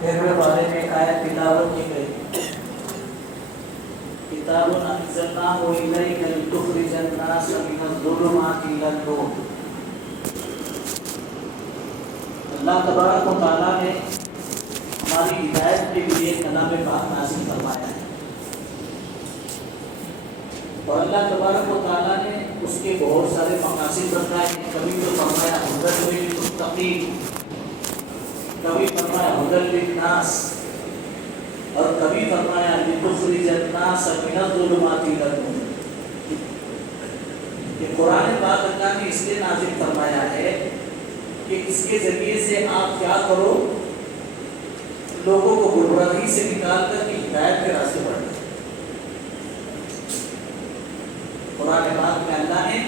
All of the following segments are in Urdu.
پھر بارے میں ایک آیت تلاوت کی گئی، کتاب انزلناہ الیک لتخرج الناس من الظلمات الی النور۔ اللہ تبارک و تعالیٰ نے ہماری ہدایت کے لیے کلام پاک نازل فرمایا ہے، اور اللہ تبارک و تعالیٰ نے اس کے بہت سارے مقاصد بتائے ہیں۔ کبھی تو فرمایا ہدی للمتقین، کبھی فرمایا ہدی للناس، اور کبھی فرمایا لتخرج الناس من الظلمات الی النور۔ یہ قرآن پاک اللہ نے اس لیے نازل فرمایا ہے کہ اس کے ذریعے سے آپ کیا کرو، لوگوں کو گمراہی سے نکال کر کے ہدایت کے راستے پر۔ قرآن پاک میں اللہ نے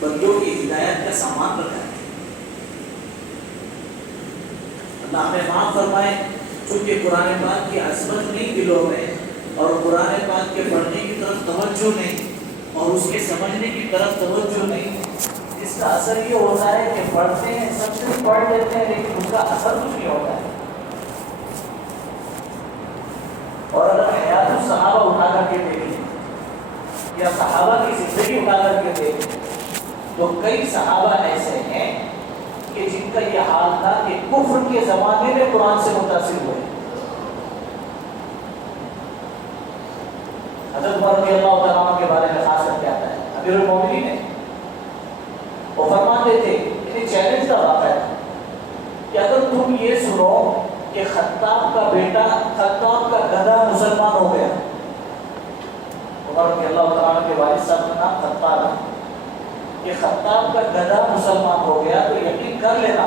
بندوں کی ہدایت کا سامان رکھا ہے۔ اللہ ہمیں معاف فرمائے، چونکہ قرآن پاک کی عظمت نہیں دلوں میں، اور قرآن پاک کے پڑھنے کی طرف توجہ نہیں، اور اس کے سمجھنے کی طرف توجہ نہیں، اس کا اثر یہ ہوتا ہے کہ پڑھتے ہیں، سب سے پڑھ لیتے ہیں، لیکن اس کا اثر کچھ نہیں ہوتا ہے۔ اور اگر حیات الصحابہ اٹھا کر کے دیکھیں یا صحابہ کی زندگی اٹھا کر کے دیکھیں تو کئی صحابہ ایسے ہیں کہ جن کا یہ حال تھا کہ کفر کے زمانے میں قرآن سے متاثر ہوئے۔ حضرت عمر رضی اللہ تعالیٰ عنہ کے بارے میں خاص کر کے آتا ہے، امیر المومنین ہے، وہ فرماتے تھے، انہیں چیلنج کا واقعہ ہے کہ اگر تم یہ سنو کہ خطاب کا بیٹا، خطاب کا گدھا مسلمان ہو گیا، عمر رضی اللہ تعالیٰ عنہ کے والد صاحب کا نام خطاب ہے، کہ خطاب کا گدھا مسلمان ہو گیا تو یقین کر لینا،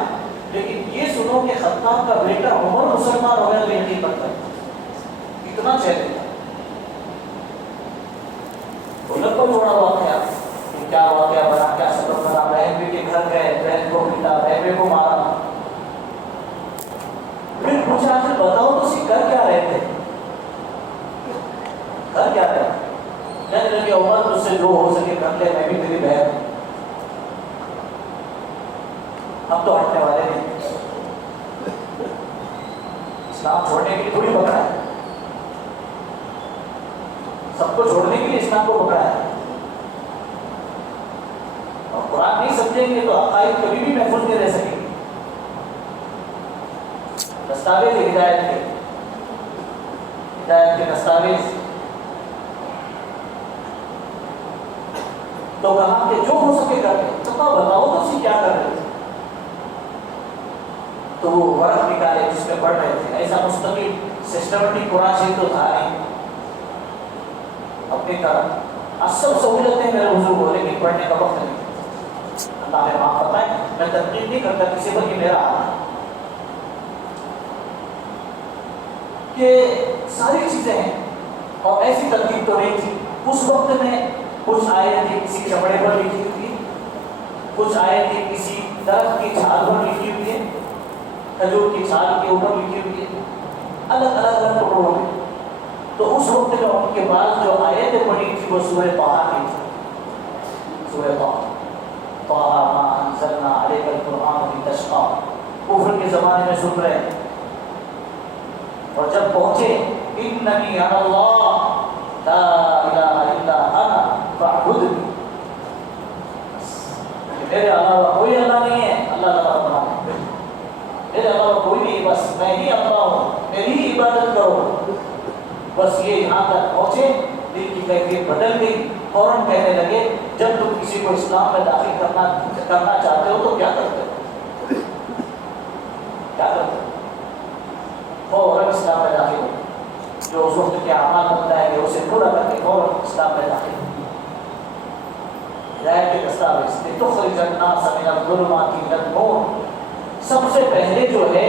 لیکن یہ سنو کہ خطاب کا بیٹا عمر مسلمان ہو گیا تو یقین مت کرنا۔ اتنا چیلنج تھا۔ کو جوڑا واقعہ کہ کیا واقعہ بنا، کیا سبب بنا، بہن بھی کے گھر گئے، بہن کو پیٹا، بہن کو مارا، پھر پوچھا آخر بتاؤ تو کر کیا رہے تھے، کر کیا رہے کہنے لگے عمر تجھ سے جو ہو سکے کر لے، میں بھی تیری بہن ہوں، اب تو ہٹنے والے نہیں، اسلام چھوڑنے کے لیے تھوڑی پکڑا ہے، سب کو چھوڑنے کے لیے اسلام کو پکڑا ہے، اور قرآن نہیں سمجھیں گے تو عقائد کبھی بھی محفوظ نہیں رہ سکیں گے۔ دستاویز ہدایت کے دستاویز، تو کہا کہ جو ہو سکے کر لیں، بتاؤ تو اسی کیا کر رہے تھے، تو وہ ورق نکالے جس میں پڑھ رہے تھے، ایسا مستقل سسٹمیٹک قرآن شریف تو تھا نہیں، اپنی طرح اصل سہولتیں میرے حضور کو، لیکن پڑھنے کا وقت نہیں۔ اللہ نے معاف فرمائے، میں تنقید نہیں کرتا کسی پر، کہ میرا کہ ساری چیزیں ہیں، اور ایسی ترتیب تو نہیں تھی اس وقت میں۔ کچھ آیتیں کسی چمڑے پر لکھی ہوئی تھی، کچھ آیتیں کسی درخت کی چھال پر لکھی ہوئی ہے، کھجور کی چھال کے اوپر لکھی ہوئی ہے، الگ الگ ٹکڑوں میں۔ تو اس وقت میں ان کے بعد جو آیتیں پڑھی تھی وہ سورہ طٰہٰ کی تھی، سورہ طٰہٰ ما انزلنا علیک القرآن لتشقیٰ، کفر کے زمانے میں سن رہے ہیں، اور جب پہنچے اننی انا اللہ لا الہ الا انا فاعبدنی، میرے علاوہ کوئی اللہ نہیں ہے، اللہ تعالیٰ میرے علاوہ کوئی نہیں، بس میں ہی اللہ ہوں، میری ہی عبادت کرو، بس یہ یہاں تک پہنچے۔ دل کی کیفیت بدل گئی، فوراً کہنے لگے جب تم کسی کو اسلام میں داخل کرنا چاہتے ہو تو کیا کرتے ہو، کیا کرتے ہو؟ فوراً اسلام میں داخل ہو، جو اس وقت کے اعمال بنتا ہے کہ اسے پورا کر کے فوراً اسلام میں داخل ہو۔ ہدایت کے دستاویز لتخرج الناس من الظلمات الی النور، سب سے پہلے جو ہے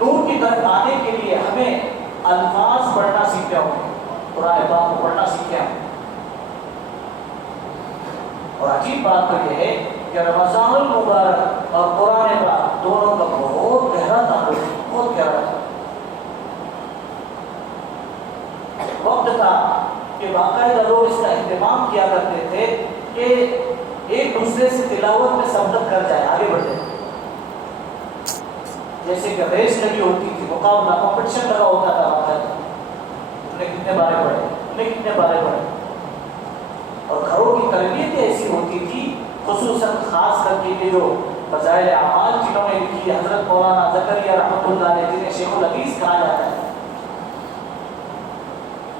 نور کی طرف آنے کے لیے ہمیں الفاظ پڑھنا سیکھتے ہوں، قرآن پاک کو پڑھنا سیکھتے ہوں۔ اور عجیب بات تو یہ ہے کہ رمضان المبارک اور قرآن پاک دونوں کا بہت گہرا تعلق ہے، بہت گہرا ہے۔ وقت تھا کہ باقاعدہ لوگ اس کا اہتمام کیا کرتے تھے کہ ایک دوسرے سے تلاوت میں سبقت کر جائے، آگے بڑھ جائے۔ جیسے کہ ریس لگی ہوتی تھی، مقابلہ کمپٹیشن لگا ہوتا تھا وہاں پر، تم نے کتنے بارے پڑھے، تم نے کتنے بارے پڑھے. اور گھروں کی تربیت ایسی ہوتی تھی، خصوصاً خاص کر کے یہ جو فضائل اعمال جنہوں نے لکھی، حضرت مولانا زکریا رحمۃ اللہ علیہ جنہیں شیخ الحدیث کہا جاتا ہے،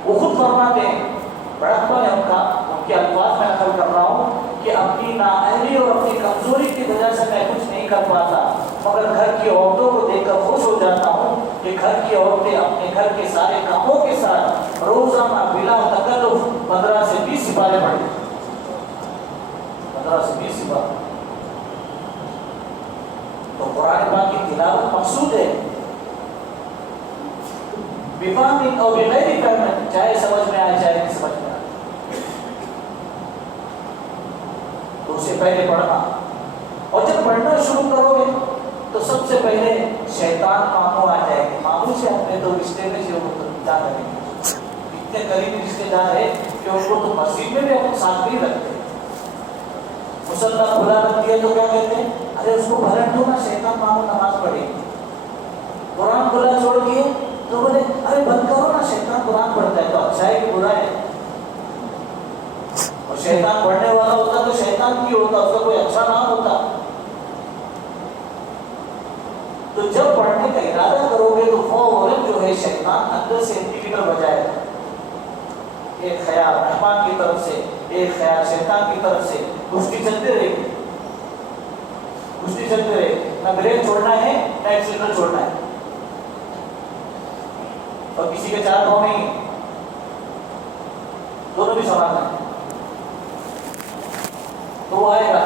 وہ خود فرماتے ہیں، بڑھپن ہے ان کے الفاظ میں نقل کر رہا ہوں کہ اپنی نااہلی اور اپنی کمزوری کی وجہ سے میں کچھ نہیں کر پاتا، مگر گھر کی عورتوں کو دیکھ کر خوش ہو جاتا ہوں کہ گھر کی عورتیں اپنے گھر کے سارے کاموں کے ساتھ روزانہ بلا تکلف 15 سے 20 سپارے پڑھیں، 15 سے 20 سپارے. تو قرآن پاک کی تلاوت مقصود ہے بفہم اور بغیر فہم، چاہے سمجھ میں آئے چاہے نہیں سمجھ میں آئے، تو اسے پہلے پڑھنا. اور جب پڑھنا شروع کرو گے تو سب سے پہلے شیطان ماموں آ جائے گے. ماموں سے اپنے تو رشتے میں سے وہ کیا کریں گے، اتنے قریبی رشتے دار ہے کہ ان کو تو مسجد میں بھی اپنے ساتھ نہیں رکھتے. مسلح کھلا رکھ دیا تو کیا کہتے ہیں، ارے اس کو پلٹ دو نا، شیطان ماموں نماز پڑھے گی. قرآن کھلا چھوڑ دیے تو بولے ارے بند کرو نا، شیطان قرآن پڑھتا ہے تو اچھا ہے کہ برا ہے. اور شیطان پڑھنے والا ہوتا تو شیطان کی ہوتا، اس کا کوئی اچھا نام ہوتا. تو جب پڑھنے کا ارادہ کرو گے تو فوراً جو ہے شیطان اندر سے انڈیکیٹر بجائے گا، ایک خیال رحمان کی طرف سے، ایک خیال شیطان کی طرف سے، کشتی چلتے رہے گی، کشتی چلتے رہے گی. نہ بریک چھوڑنا ہے نہ ایکسیلریٹر چھوڑنا ہے، اور کسی کے چار پاؤں نہیں، دونوں بھی سنبھالنا ہے. تو وہ آئے گا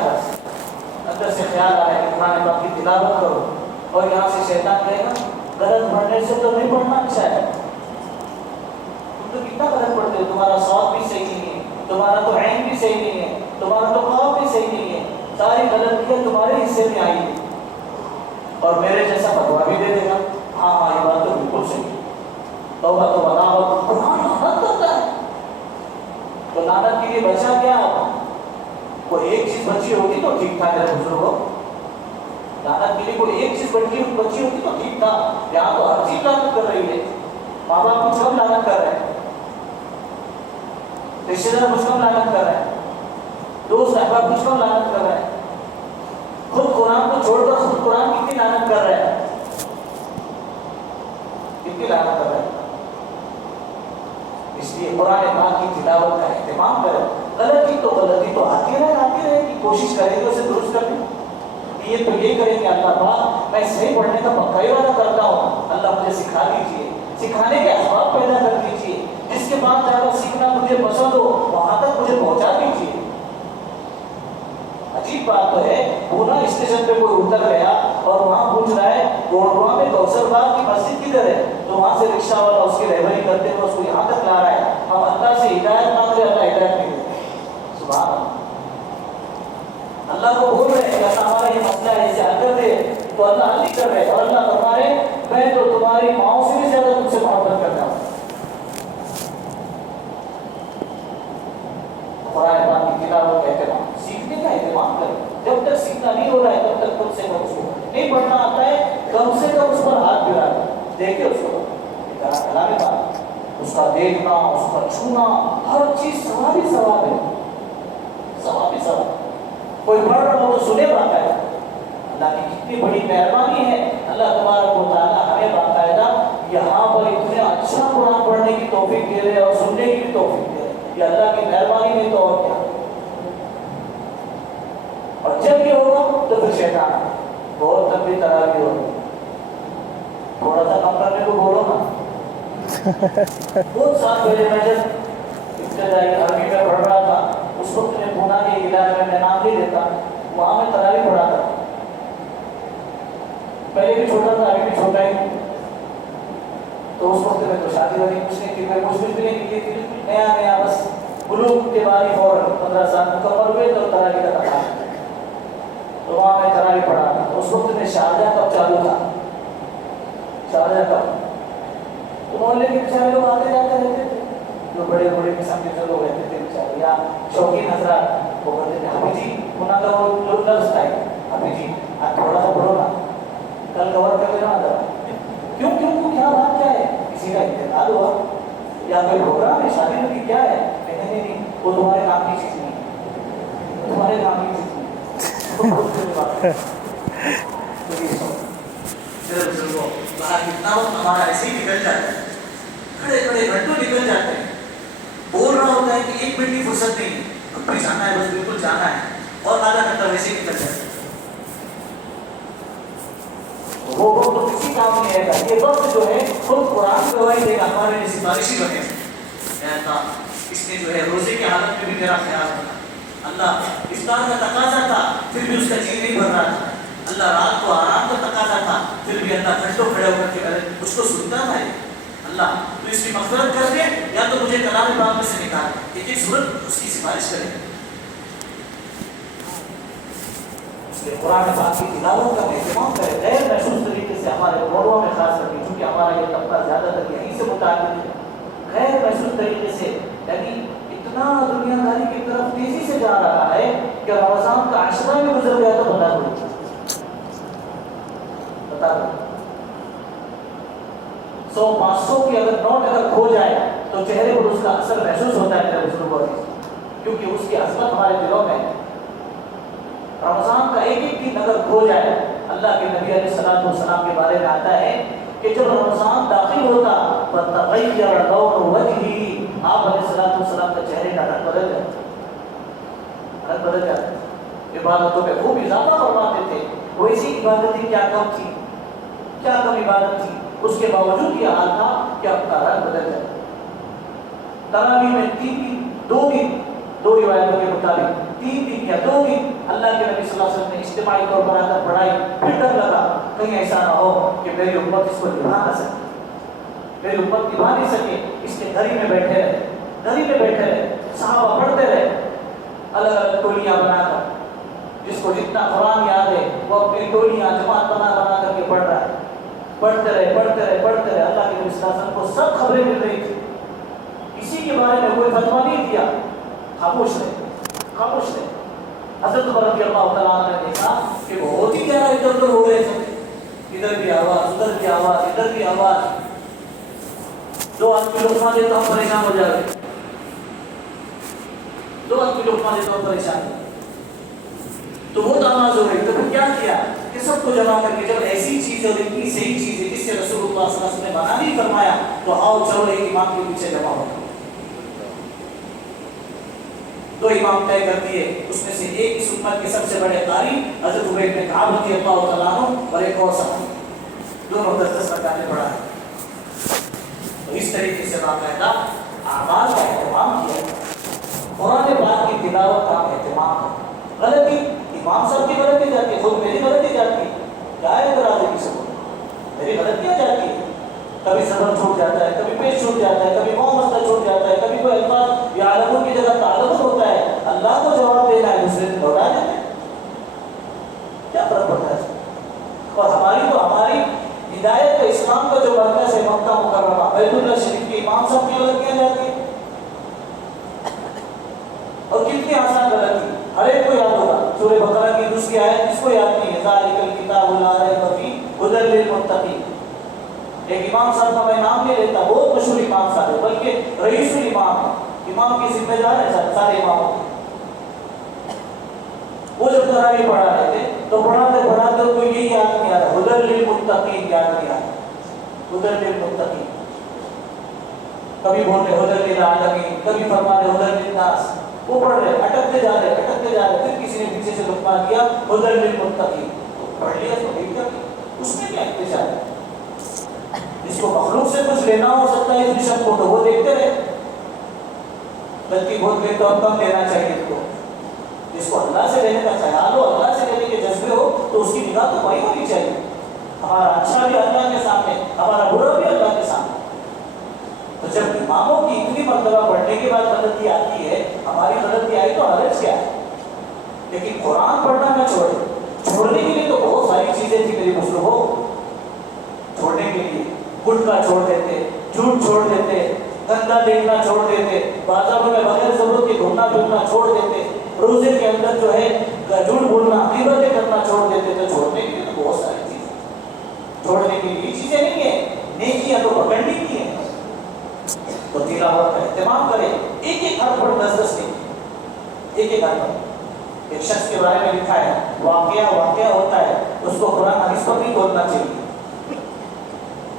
اندر سے خیال آئے کہ قرآن پاک کی تلاوت کرو، اور یہاں سے شیطان کہے گا غلط پڑھنے سے تو نہیں پڑھنا اچھا ہے، تم تو کتنا غلط پڑھتے ہو، تمہارا صوت بھی صحیح نہیں ہے، تمہارا تو عین بھی صحیح نہیں ہے، تمہارا تو قاف بھی صحیح نہیں ہے، ساری غلطیاں تمہارے حصے میں آئی ہیں. اور میرے جیسا فتویٰ بھی دے دے گا، ہاں ہاں یہ بات تو بالکل صحیح ہے، توبہ تو بتاؤ. قرآن لعنت کرتا ہے، تو لعنت کے لیے بچا کیا؟ کوئی ایک چیز بچی ہوتی تو ٹھیک تھا میرے بزرگوں، لعنت کے لیے کوئی ایک چیز بچی ہوتی تو ٹھیک تھا. یہاں تو ہر چیز لعنت کر رہی ہے، ماں باپ کچھ کم لعنت کر رہے ہیں، رشتے دار کچھ کم لعنت کر رہے ہیں، دوست احباب کچھ کم لعنت کر رہے ہیں، خود قرآن کو چھوڑ کر خود قرآن کتنی لعنت کر رہے ہیں، کتنی لعنت کر رہے ہیں. اس لیے قرآن پاک کی تلاوت کا اہتمام کریں. غلطی تو آتی رہے گی، کوشش کریں گے اسے درست کرنے. نیت تو یہ کریں گے اللہ پاک میں صحیح پڑھنے کا پکا ارادہ کرتا ہوں، اللہ مجھے سکھا دیجیے، سکھانے کے اسباب پیدا کر دیجیے، جس کے بعد جا کر سیکھنا مجھے پسند ہو وہاں تک مجھے پہنچا دیجیے. عجیب بات تو ہے، پونا اسٹیشن پہ کوئی اتر گیا اور وہاں پوچھ رہا ہے گوڑوا میں کوثر باغ کی مسجد کدھر ہے، تو وہاں سے رکشہ والا اس کی رہبری کرتے ہوئے اس کو یہاں تک لا رہا ہے. ہم اللہ سے ہدایت مانگ رہے، اللہ ہدایت نہیں دیتے. سبحان اللہ کو بول رہے ہیں کہ اللہ ہمارا یہ مسئلہ ہے اسے حل کر دے، تو اللہ حل نہیں کر رہے، اور اللہ فرما رہے میں تو تمہاری ماؤں سے بھی زیادہ تم سے محبت کرتا ہوں. قرآن پاک کی تلاوت کا اہتمام، سیکھنے کا اہتمام کریں. جب تک سیکھنا نہیں ہو رہا ہے تب تک کم سے کم اس کو نہیں پڑھنا آتا ہے، کم سے کم اس پر ہاتھ پھیرا دیکھے، اس کو کلام پاک اس کا دیکھنا، اس کا چھونا، ہر چیز ثواب ہی ثواب ہے، ثواب ہی ثواب. کوئی پڑھ رہا ہو تو سنے باقاعدہ. اللہ کی کتنی بڑی مہربانی ہے، اللہ تبارک و تعالیٰ ہمیں باقاعدہ یہاں پر اتنے اچھا قرآن پڑھنے کی توفیق دے رہے اور سننے کی بھی توفیق دے رہے. یہ اللہ کی مہربانی نہیں تو اور کیا. اور جب یہ ہوگا تو پھر شیطان بہت لمبی تراویح ہوگی، تھوڑا سا کم کرنے کو بولو نا. بہت سال پہلے میں جب ابتدائی عربی میں پڑھ رہا تھا، اس وقت میں پونا کے علاقے میں نام نہیں لیتا، وہاں میں تراویح پڑھا تھا. پہلے بھی چھوٹا تھا، ابھی بھی چھوٹا ہی. تو اس وقت میں تو شادی والی کچھ نہیں تھی، کوئی مشکل بھی نہیں کی تھی، نیا بس بلوغ کے بعد ہی فوراً 15 سال مکمل ہوئے تو تراویح کا تھا. تو وہاں میں تراویح پڑھا تھا. اس وقت میں شارجہ کب چالو تھا، شارجہ کب، تو محلے کے بیچارے لوگ آتے جاتے رہتے تھے، جو بڑے بڑے قسم کے جو لوگ رہتے تھے بیچارے، یا شوقین حضرات، وہ کہتے تھے حبیب جی انہوں کا وہ لفظ تھا حبیب جی آپ تھوڑا سا پڑھو نا، کل کور کر لینا استعمال ہوا یا کوئی پروگرام ہے شادی میں کیا ہے کہ نہیں وہ تمہارے کام کی چیز نہیں ہے، تمہارے کام کی چیز نہیں باہر کتنا وقت ہمارا ایسے ہی نکل جاتا ہے، کھڑے کھڑے گھنٹوں نکل جاتے ہیں، بول رہا ہوتا ہے کہ 1 منٹ کی فرصت نہیں ہے، اب بھی جانا ہے، بس بالکل جانا ہے، اور آدھا گھنٹہ ویسے ہی نکل جاتا ہے، وہ وقت کسی کام نہیں آئے گا۔ یہ وقت جو ہے خود قرآن گواہی دے گا ہمارے لیے سفارشی بنے، اے اللہ اس نے جو ہے روزے کی حالت میں بھی میرا خیال رکھا، اللہ افطار کا تقاضا تھا پھر بھی اس کا جی نہیں بھر رہا تھا، اللہ رات کو آرام کا تقاضا تھا پھر بھی اللہ گھنٹوں کھڑے ہو کر کے اس کو سنتا تھا، اللہ تو اس کی مغفرت کر دے یا تو مجھے کلام پاک میں سے نکال، ایک ایک صورت اس کی سفارش کرے، قرآن پاک کی تلاوت کا اہتمام کرے غیر محسوس طریقے سے ہمارے موڑوں میں، خاص کر کے چونکہ ہمارا یہ طبقہ زیادہ تر یہیں سے متعلق ہے، غیر محسوس طریقے سے، یعنی اتنا دنیا داری کی طرف تیزی سے جا رہا ہے کہ رمضان کا عشرہ میں گزر گیا تو بتا دو 100-500 کی اگر نوٹ اگر کھو جائے تو چہرے پر اس کا اثر محسوس ہوتا ہے میرے بزرگوں کو، کیونکہ اس کی عظمت ہمارے دلوں میں ہے۔ رمضان کا ایک ایک دن اگر کھو جائے، اللہ کے نبی علیہ السلام کے بارے میں آتا ہے کہ جب رمضان داخل ہوتا فَتَغَيَّرَ لَوْنُ وَجْهِهِ، آپ علیہ السلام کا چہرے کا رنگ بدل جاتا، عبادتوں میں خوب اضافہ فرماتے تھے، ویسی عبادتیں کیا کم تھی، کیا کم عبادت تھی، اس کے باوجود یہ حال تھا کہ اپنا رنگ بدل جاتا۔ تراویح میں 3 دن 2 دن، 2 روایتوں کے مطابق 3 دن یا 2 دن اللہ کے نبی صلی اللہ علیہ وسلم نے اجتماعی طور پر آ کر پڑھائی، پھر ڈر لگا کہیں ایسا نہ ہو کہ میری امت اس کو نبھا نہ سکے، میری امت نبھا نہیں سکے، اس کے گھر میں بیٹھے رہے، صحابہ پڑھتے رہے الگ الگ ٹولیاں بنا کر، جس کو جتنا قرآن یاد ہے وہ اپنی ٹولیاں جماعت بنا کر کے پڑھ رہا ہے، پڑھتے رہے، اللہ کے نبی صلی اللہ علیہ وسلم کو سب خبریں مل رہی تھی، کسی کے بارے میں کوئی فتویٰ نہیں دیا، خاموش رہے۔ حضرت عمر رضی اللہ تعالیٰ عنہ نے دیکھا کہ بہت ہی زیادہ ادھر ادھر ہو رہے تھے، ادھر بھی آواز، ادھر بھی آواز، ادھر بھی آواز، 2 آدمی لقمہ دے تو ہم پریشان ہو جائے، 2 آدمی لقمہ دے تو ہم پریشان ہو، تو وہ آواز ہو رہی، تو پھر کیا کیا کہ سب کو جمع کر کے جب ایسی چیز اور اتنی صحیح چیز ہے جس سے رسول اللہ صلی اللہ علیہ وسلم نے منع نہیں فرمایا، تو آؤ چلو ایک امام کے پیچھے جمع ہو، 2 امام طے کر دیے، اس میں سے ایک اس امت کے سب سے بڑے قاری حضرت عبید بن کعب رضی اللہ تعالیٰ عنہ اور ایک اور صحابی، دونوں 10 رکعتیں نے پڑھا ہے۔ تو اس طریقے سے باقاعدہ اعمال کا اہتمام کیا، قرآن پاک کی تلاوت کا اہتمام ہے۔ غلطی امام صاحب کی غلطی جاتی ہے، خود میری غلطی جاتی ہے، کیا اعتراض ہے کسی کو، میری غلطیاں جاتی ہے، کبھی زبان چھوٹ جاتا ہے، کبھی پیش چھوٹ جاتا ہے، کبھی قوم مسئلہ چھوٹ جاتا ہے، کبھی کوئی الفاظ یا علموں کی جگہ تعلق ہوتا ہے، اللہ کو جواب دینا ہے، دوسرے دن لوٹا دیتے ہیں، کیا فرق پڑتا ہے؟ اور ہماری ہدایت کا اسلام کا جو مرکز ہے مکہ مکرمہ بیت اللہ شریف کے امام صاحب کی غلطیاں جاتی ہیں، اور کتنی آسان غلطی، ہر ایک کو یاد ہوگا، سورہ بقرہ کی دوسری آیت کس کو یاد نہیں ہے؟ ذالک الکتاب لا ریب فیہ ھدی للمتقین۔ ایک امام صاحب کا میں نام نہیں لیتا، بہت مشہور امام صاحب ہے، بلکہ رئیس الامام ہے، امام کی ذمہ دار ہے سارے اماموں کی۔ وہ جب تراویح پڑھا رہے تھے تو پڑھاتے ان کو یہی یاد نہیں آ رہا، ھدی للمتقین یاد نہیں آ رہا، ھدی للمتقین، کبھی بول رہے ھدی للعالمین، کبھی فرما رہے ھدی للناس، وہ پڑھ رہے اٹکتے جا رہے، پھر کسی نے پیچھے سے لقمہ دیا ھدی للمتقین، پڑھ لیا تو ٹھیک ہے، اس میں کیا انتظار ہے؟ جس کو مخلوق سے کچھ لینا ہو سکتا ہے اس مشن کو تو وہ دیکھتے رہے، بلکہ بہت دیر تو اب کم دینا چاہیے اس کو، جس کو اللہ سے لینے کا خیال ہو، اللہ سے لینے کے جذبے ہو تو اس کی نگاہ تو وہی ہونی چاہیے، ہمارا اچھا بھی اللہ کے سامنے، ہمارا برا بھی اللہ کے سامنے۔ تو جب اماموں کی اتنی مرتبہ پڑھنے کے بعد غلطی آتی ہے، ہماری غلطی آئی تو حرج کیا ہے؟ لیکن قرآن پڑھنا نہ چھوڑے، چھوڑنے کے لیے تو بہت ساری چیزیں تھی میری بزرگوں، چھوڑنے کے لیے گٹکا چھوڑ دیتے، جھوٹ چھوڑ دیتے، گندا دیکھنا چھوڑ دیتے، بازاروں میں بغیر ضرورت کے گھومنا پھرنا چھوڑ دیتے، روزے کے اندر جو ہے جھوٹ بولنا، غیبتیں کرنا چھوڑ دیتے۔ تو چھوڑنے کے لیے تو بہت ساری چیزیں، چھوڑنے کے لیے چیزیں نہیں ہیں، نیکیاں تو پکڑنی کی ہیں، تلاوت کا اہتمام کریں. ایک ایک حرف پر 10-10 لکھیں, ایک ایک حرف پر. ایک شخص کے بارے میں لکھا ہے, واقعہ ہوتا ہے, اس کو قرآن حدیث پر نہیں بولنا چاہیے.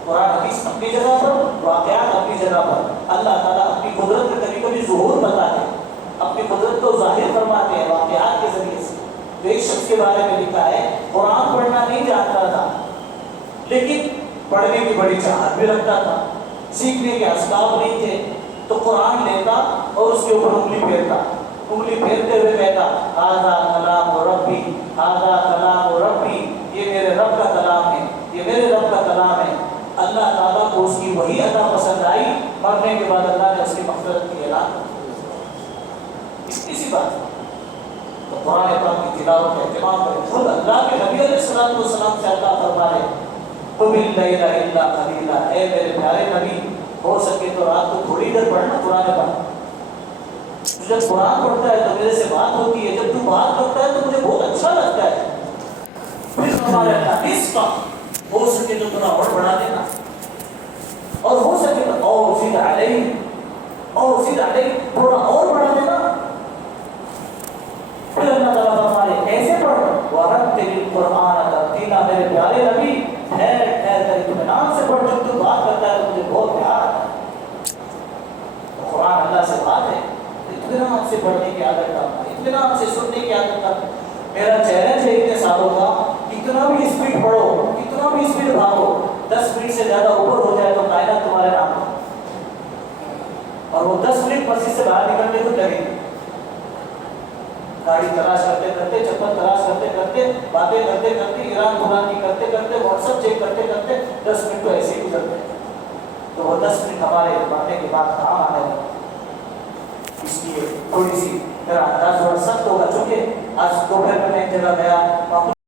قرآن حدیث اپنی جگہ پر, واقعات اپنی جگہ پر. اللہ تعالیٰ اپنی قدرت کا کبھی کبھی ظہور بتاتے ہیں, اپنی قدرت کو ظاہر فرماتے ہیں واقعات کے ذریعے سے. تو ایک شخص کے بارے میں لکھا ہے, قرآن پڑھنا نہیں جانتا تھا, لیکن پڑھنے کی بڑی چاہت بھی رکھتا تھا, سیکھنے کے اسباب نہیں تھے, تو قرآن لیتا اور اس کے اوپر انگلی پھیرتا, انگلی پھیرتے ہوئے کہتا ھذا کلام ربی, ھذا کلام ربی, یہ میرے رب کا کلام ہے, یہ میرے رب کا کلام ہے. اللہ تعالیٰ کو اس کی وہی ادا پسند آئی, مرنے کے بعد اللہ نے اس کی مغفرت کی اعلان. اسی بات تو قرآن پاک کی تلاوت کا اہتمام کریں. خود اللہ کے نبی علیہ السلام سے اللہ فرما رہے قم اللیل الا قلیلا, اے میرے پیارے نبی, ہو سکے تو رات کو تھوڑی دیر پڑھنا قرآن پاک. جب قرآن پڑھتا ہے تو میرے سے بات ہوتی ہے, جب تو بات کرتا ہے تو مجھے بہت اچھا لگتا ہے. پھر ہمارے اللہ اس کا ہو سکے تو تھوڑا اور بڑھا دینا, اور ہو سکے تو اور زد علیہ تھوڑا اور بڑھا دینا. پھر اللہ تعالیٰ فرمائے ایسے پڑھ وَرَتِّلِ الْقُرْآنَ تَرْتِیلًا, میرے پیارے نبی ٹھہر کر اطمینان سے پڑھ. جب تو بات کرتا ہے تو مجھے بہت پیار آتا ہے. قرآن اللہ سے بات ہے, اطمینان سے پڑھنے کی عادت کرنا, اطمینان سے سننے کی عادت کرنا. میرا چیلنج ہے اتنے سالوں کا, کتنا بھی اسپیڈ پڑھو, کتنا بھی اسپیڈ بھاگو, 10 منٹ سے زیادہ اوپر ہو جائے تو کائنات تمہارے نام ہے, اور وہ 10 منٹ مسجد سے باہر نکلنے کو لگے گی. گاڑی تلاش کرتے کرتے, چپل تلاش کرتے کرتے, باتیں کرتے کرتے, ایران قرآن کی کرتے کرتے, واٹس ایپ چیک کرتے کرتے 10 منٹ تو ایسے ہی گزرتے ہیں. تو وہ 10 منٹ ہمارے پڑھنے کے بعد کام آنے لگے. اس لیے تھوڑی سی میرا انداز تھوڑا سخت ہوگا, چونکہ آج دوپہر میں ایک جگہ گیا,